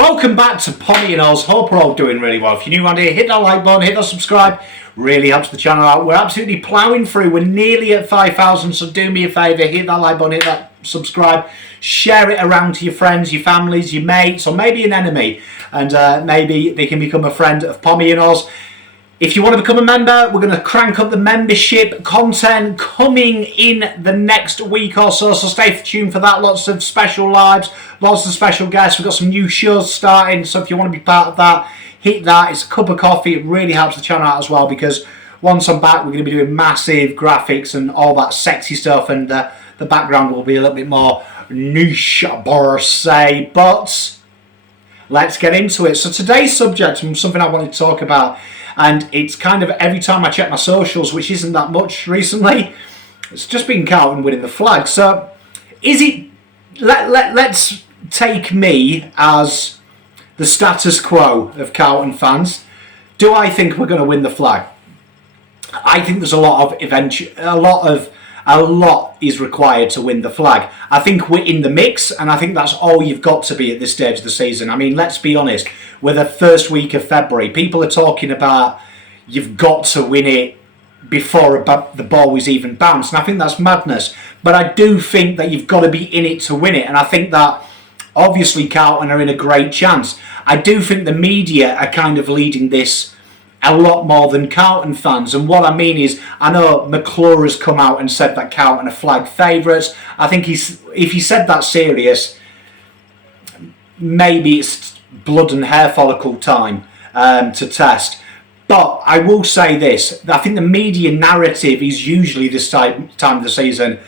Welcome back to Pommy and Oz. Hope we're all doing really well. If you're new around here, hit that like button, hit that subscribe. Really helps the channel out. We're absolutely ploughing through. We're nearly at 5,000, so do me a favour, hit that like button, hit that subscribe. Share it around to your friends, your families, your mates, or maybe an enemy. And maybe they can become a friend of Pommy and Oz. If you want to become a member, we're going to crank up the membership content coming in the next week or so. So stay tuned for that. Lots of special lives, lots of special guests. We've got some new shows starting. So if you want to be part of that, hit that. It's a cup of coffee. It really helps the channel out as well, because once I'm back, we're going to be doing massive graphics and all that sexy stuff. And the background will be a little bit more niche, per se. But let's get into it. So today's subject is something I wanted to talk about. And it's kind of every time I check my socials, which isn't that much recently, it's just been Carlton winning the flag. So is it, let's take me as the status quo of Carlton fans. Do I think we're going to win the flag? I think there's a lot is required to win the flag. I think we're in the mix, and I think that's all you've got to be at this stage of the season. I mean, let's be honest, we're the first week of February. People are talking about you've got to win it before the ball is even bounced, and I think that's madness. But I do think that you've got to be in it to win it, and I think that obviously Carlton are in a great chance. I do think the media are kind of leading this a lot more than Carlton fans. And what I mean is, I know McClure has come out and said that Carlton are flag favourites. I think if he said that serious, maybe it's blood and hair follicle time to test. But I will say this, I think the media narrative is usually this time of the season,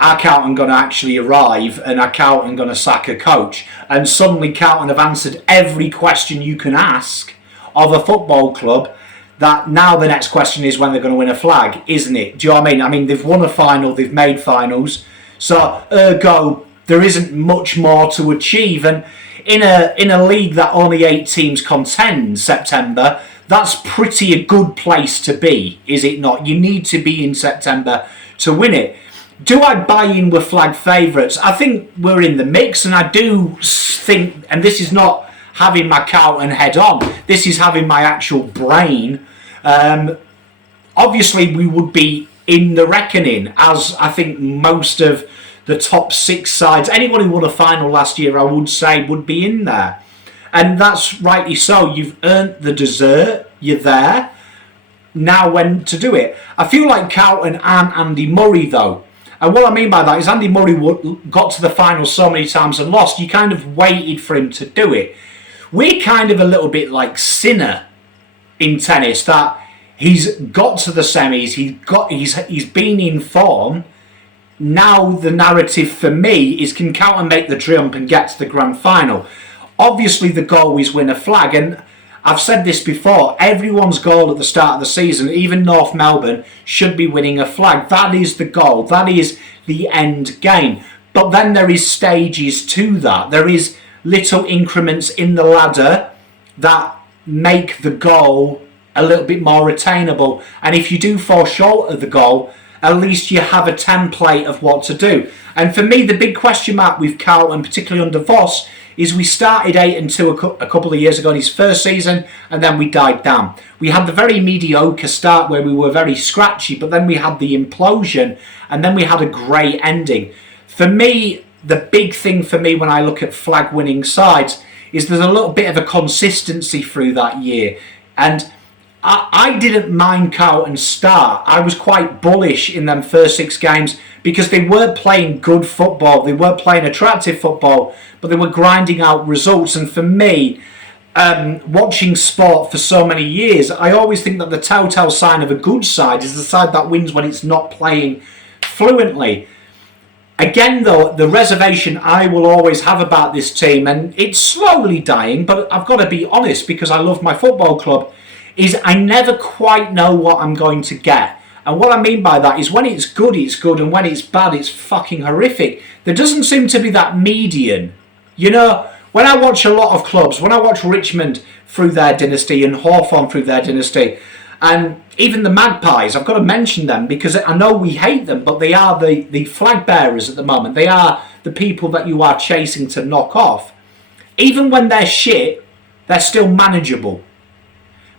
are Carlton going to actually arrive, and are Carlton going to sack a coach? And suddenly Carlton have answered every question you can ask of a football club, that now the next question is when they're going to win a flag, isn't it? Do you know what I mean? I mean, they've won a final, they've made finals, so ergo there isn't much more to achieve. And in a league that only 8 teams contend September, that's pretty a good place to be, is it not? You need to be in September to win it. Do I buy in with flag favourites? I think we're in the mix, and I do think, and this is not having my Carlton head on, this is having my actual brain. Obviously we would be in the reckoning, as I think most of the top 6 sides, anyone who won a final last year, I would say would be in there, and that's rightly so. You've earned the dessert, you're there, now when to do it. I feel like Carlton and Andy Murray though, and what I mean by that is Andy Murray got to the final so many times and lost, you kind of waited for him to do it. We're kind of a little bit like Sinner in tennis, that he's got to the semis, he's been in form. Now the narrative for me is, can Carlton make the jump and get to the grand final? Obviously the goal is win a flag, and I've said this before, everyone's goal at the start of the season, even North Melbourne, should be winning a flag. That is the goal, that is the end game. But then there is stages to that. There is little increments in the ladder that make the goal a little bit more attainable, and if you do fall short of the goal, at least you have a template of what to do. And for me, the big question mark with Carlton, particularly under Voss, is we started 8-2 a couple of years ago in his first season, and then we died down. We had the very mediocre start where we were very scratchy, but then we had the implosion, and then we had a great ending. For me, the big thing for me when I look at flag winning sides is there's a little bit of a consistency through that year. And I didn't mind Carlton's start. I was quite bullish in them first 6 games because they weren't playing good football. They weren't playing attractive football, but they were grinding out results. And for me, watching sport for so many years, I always think that the telltale sign of a good side is the side that wins when it's not playing fluently. Again, though, the reservation I will always have about this team, and it's slowly dying, but I've got to be honest because I love my football club, is I never quite know what I'm going to get. And what I mean by that is when it's good, and when it's bad, it's fucking horrific. There doesn't seem to be that median. You know, when I watch a lot of clubs, when I watch Richmond through their dynasty and Hawthorn through their dynasty, and even the Magpies, I've got to mention them because I know we hate them, but they are the flag bearers at the moment. They are the people that you are chasing to knock off. even when they're shit, they're still manageable.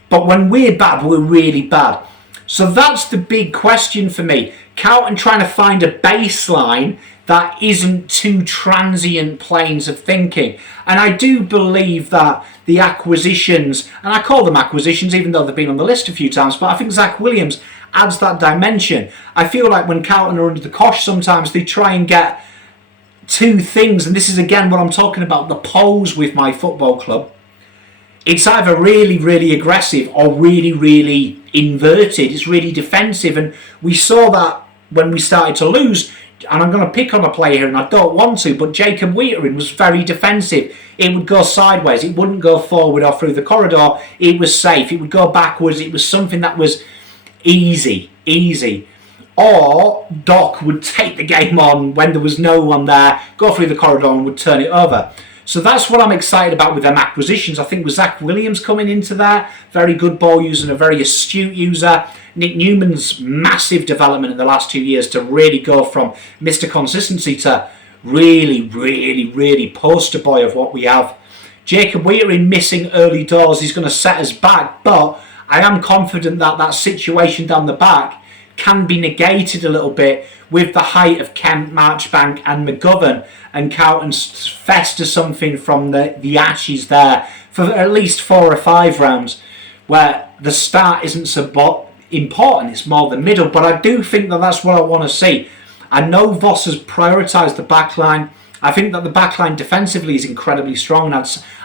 But when we're bad, we're really bad. So that's the big question for me. Carlton trying to find a baseline that isn't two transient planes of thinking. And I do believe that the acquisitions, and I call them acquisitions even though they've been on the list a few times, but I think Zach Williams adds that dimension. I feel like when Carlton are under the cosh sometimes they try and get two things, and this is again what I'm talking about, the pose with my football club. It's either really, really aggressive or really, really inverted. It's really defensive. And we saw that when we started to lose. And I'm going to pick on a player here, and I don't want to, but Jacob Whittaker was very defensive. It would go sideways. It wouldn't go forward or through the corridor. It was safe. It would go backwards. It was something that was easy. Or Doc would take the game on when there was no one there, go through the corridor and would turn it over. So that's what I'm excited about with them acquisitions. I think with Zach Williams coming into there, very good ball user and a very astute user. Nick Newman's massive development in the last 2 years to really go from Mr. Consistency to really, really, really poster boy of what we have. Jacob Whittaker in missing early doors is going to set us back, but I am confident that that situation down the back can be negated a little bit with the height of Kemp, Marchbank and McGovern, and Carlton's fester something from the Ashes there for at least 4 or 5 rounds where the start isn't so important, it's more the middle. But I do think that that's what I want to see. I know Voss has prioritised the back line. I think that the back line defensively is incredibly strong.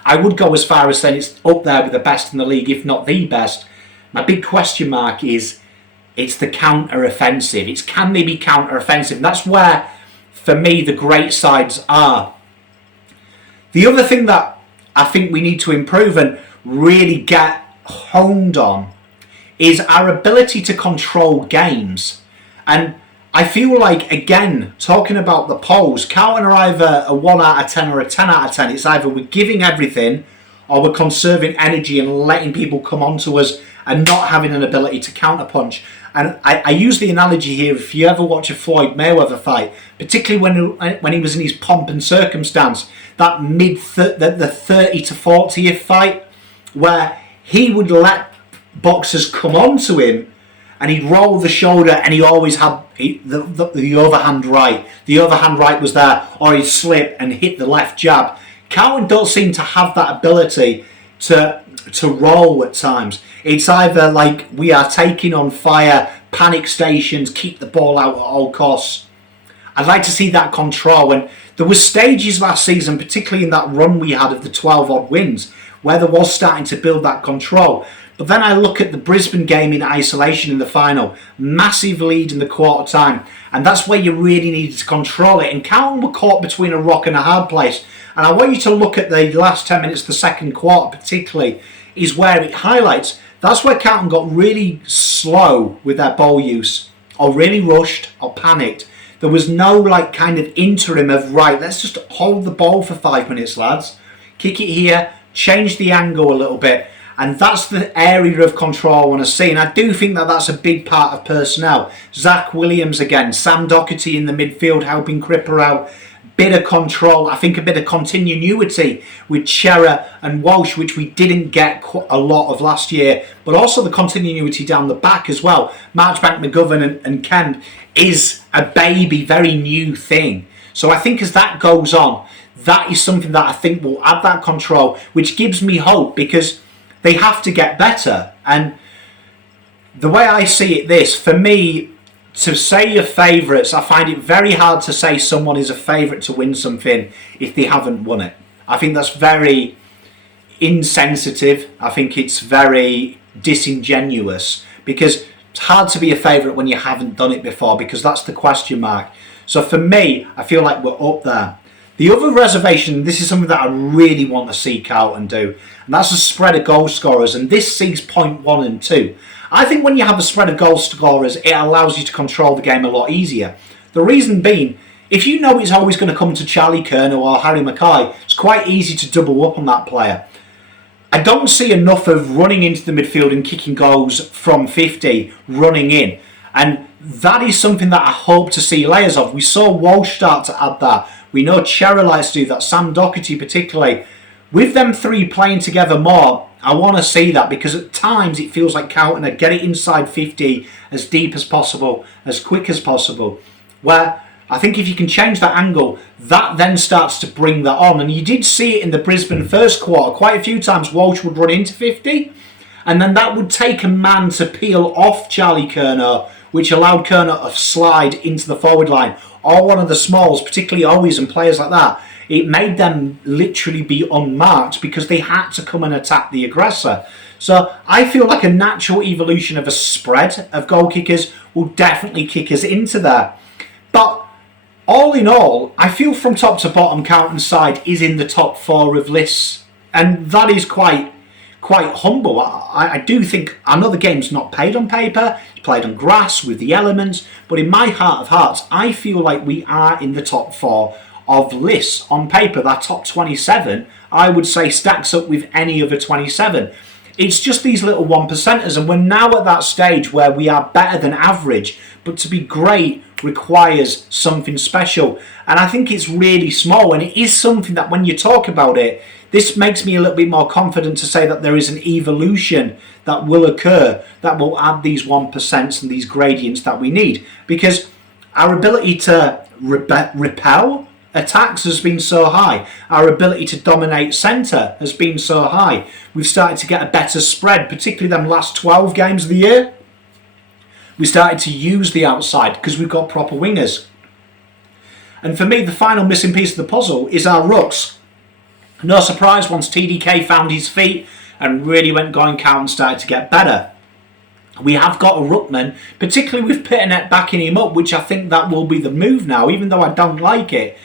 I would go as far as saying it's up there with the best in the league, if not the best. My big question mark is it's the counter-offensive. It's can they be counter-offensive? And that's where, for me, the great sides are. The other thing that I think we need to improve and really get honed on is our ability to control games. And I feel like, again, talking about the polls, Carlton are either a 1 out of 10 or a 10 out of 10. It's either we're giving everything or we're conserving energy and letting people come onto us and not having an ability to counterpunch. And I use the analogy here, if you ever watch a Floyd Mayweather fight, particularly when he was in his pomp and circumstance, that the 30 to 40th fight, where he would let boxers come onto him and he'd roll the shoulder and he always had the overhand right. The overhand right was there, or he'd slip and hit the left jab. Carlton don't seem to have that ability to roll at times. It's either like we are taking on fire, panic stations, keep the ball out at all costs. I'd like to see that control. And there was stages last season, particularly in that run we had of the 12 odd wins, where there was starting to build that control. But then I look at the Brisbane game in isolation in the final, massive lead in the quarter time, and that's where you really needed to control it. And Carlton were caught between a rock and a hard place. And I want you to look at the last 10 minutes of the second quarter particularly, is where it highlights. That's where Carlton got really slow with their ball use, or really rushed or panicked. There was no like kind of interim of, right, let's just hold the ball for 5 minutes, lads. Kick it here, change the angle a little bit. And that's the area of control I want to see. And I do think that that's a big part of personnel. Zach Williams again, Sam Docherty in the midfield helping Cripper out. Bit of control, I think a bit of continuity with Chera and Walsh, which we didn't get a lot of last year, but also the continuity down the back as well. Marchbank, McGovern and Kemp is a baby, very new thing. So I think as that goes on, that is something that I think will add that control, which gives me hope, because they have to get better. And the way I see it, for me, to say your favourites, I find it very hard to say someone is a favourite to win something if they haven't won it. I think that's very insensitive. I think it's very disingenuous, because it's hard to be a favourite when you haven't done it before, because that's the question mark. So for me, I feel like we're up there. The other reservation, this is something that I really want to see Carlton do, and that's a spread of goal scorers, and this sees point 1 and 2. I think when you have a spread of goal scorers, it allows you to control the game a lot easier. The reason being, if you know it's always going to come to Charlie Kerner or Harry Mackay, it's quite easy to double up on that player. I don't see enough of running into the midfield and kicking goals from 50, running in. And that is something that I hope to see layers of. We saw Walsh start to add that. We know Chera likes to do that. Sam Docherty particularly. with them three playing together more, I want to see that, because at times it feels like Carlton are get it inside 50 as deep as possible, as quick as possible, where I think if you can change that angle, that then starts to bring that on. And you did see it in the Brisbane first quarter. Quite a few times Walsh would run into 50, and then that would take a man to peel off Charlie Curnow, which allowed Curnow to slide into the forward line. Or one of the smalls, particularly Owies and players like that, it made them literally be unmarked because they had to come and attack the aggressor. So I feel like a natural evolution of a spread of goal kickers will definitely kick us into there. But all in all, I feel from top to bottom, Carlton's side is in the top 4 of lists, and that is quite humble. I do think, I know the game's not played on paper, it's played on grass with the elements, but in my heart of hearts, I feel like we are in the top 4 of lists on paper. That top 27, I would say, stacks up with any other 27. It's just these little 1%ers, and we're now at that stage where we are better than average, but to be great requires something special. And I think it's really small, and it is something that when you talk about it, this makes me a little bit more confident to say that there is an evolution that will occur that will add these 1% and these gradients that we need. Because our ability to repel attacks has been so high. Our ability to dominate centre has been so high. We've started to get a better spread, particularly them last 12 games of the year. We started to use the outside because we've got proper wingers. And for me, the final missing piece of the puzzle is our rucks. No surprise, once TDK found his feet and really went going, Carlton started to get better. We have got a ruckman, particularly with Pitternet backing him up, which I think that will be the move now, even though I don't like it.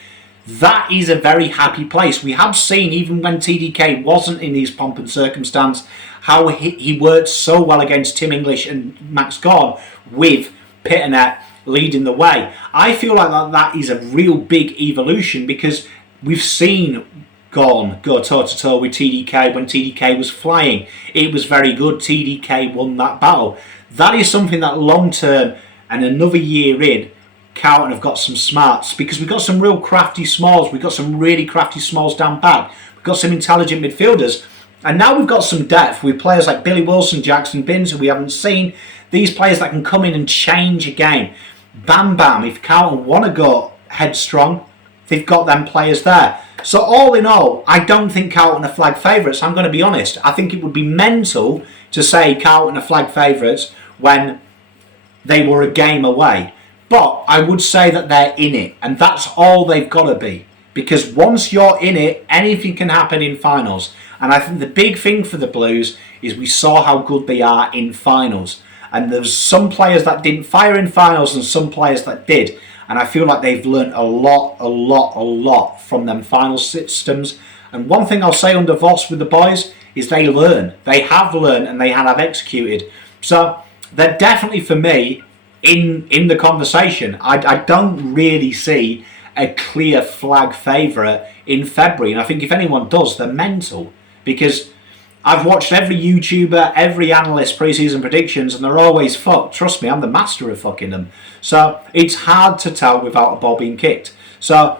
That is a very happy place. We have seen, even when TDK wasn't in his pomp and circumstance, how he worked so well against Tim English and Max Gawn with Pitternet leading the way. I feel like that is a real big evolution, because we've seen Gawn go toe-to-toe with TDK when TDK was flying. It was very good. TDK won that battle. That is something that long-term, and another year in, Carlton have got some smarts, because we've got some real crafty smalls. We've got some really crafty smalls down back. We've got some intelligent midfielders. And now we've got some depth with players like Billy Wilson, Jackson Binns, who we haven't seen. These players that can come in and change a game. Bam Bam, if Carlton want to go headstrong, they've got them players there. So all in all, I don't think Carlton are flag favourites. I'm going to be honest. I think it would be mental to say Carlton are flag favourites when they were a game away. But I would say that they're in it, and that's all they've got to be. Because once you're in it, anything can happen in finals. And I think the big thing for the Blues is we saw how good they are in finals. And there's some players that didn't fire in finals and some players that did. And I feel like they've learnt a lot from them final systems. And one thing I'll say under Voss with the boys is they learn. They have learned and they have executed. So they're definitely, for me, in the conversation. I don't really see a clear flag favourite in February. And I think if anyone does, they're mental. Because I've watched every YouTuber, every analyst pre-season predictions, and they're always fucked. Trust me, I'm the master of fucking them. So it's hard to tell without a ball being kicked. So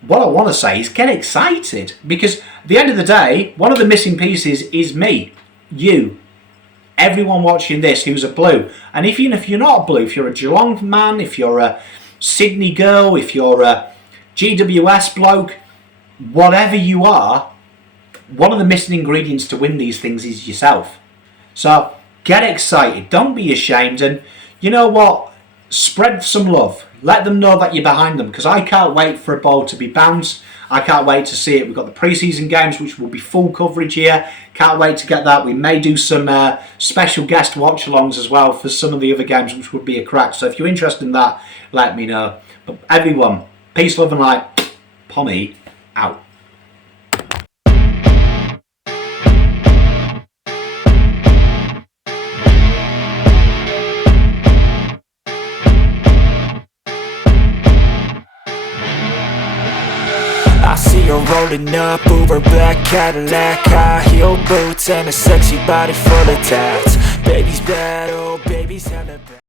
what I want to say is get excited. Because at the end of the day, one of the missing pieces is me, you, everyone watching this who's a Blue. And even if you're not a Blue, if you're a Geelong man, if you're a Sydney girl, if you're a GWS bloke, whatever you are, one of the missing ingredients to win these things is yourself. So get excited. Don't be ashamed. And you know what? Spread some love. Let them know that you're behind them. Because I can't wait for a ball to be bounced. I can't wait to see it. We've got the pre-season games, which will be full coverage here. Can't wait to get that. We may do some special guest watch-alongs as well for some of the other games, which would be a crack. So if you're interested in that, let me know. But everyone, peace, love and light. Pommy out. You're rolling up, Uber black Cadillac, high heel boots and a sexy body full of tats. Baby's bad, oh baby's hella bad.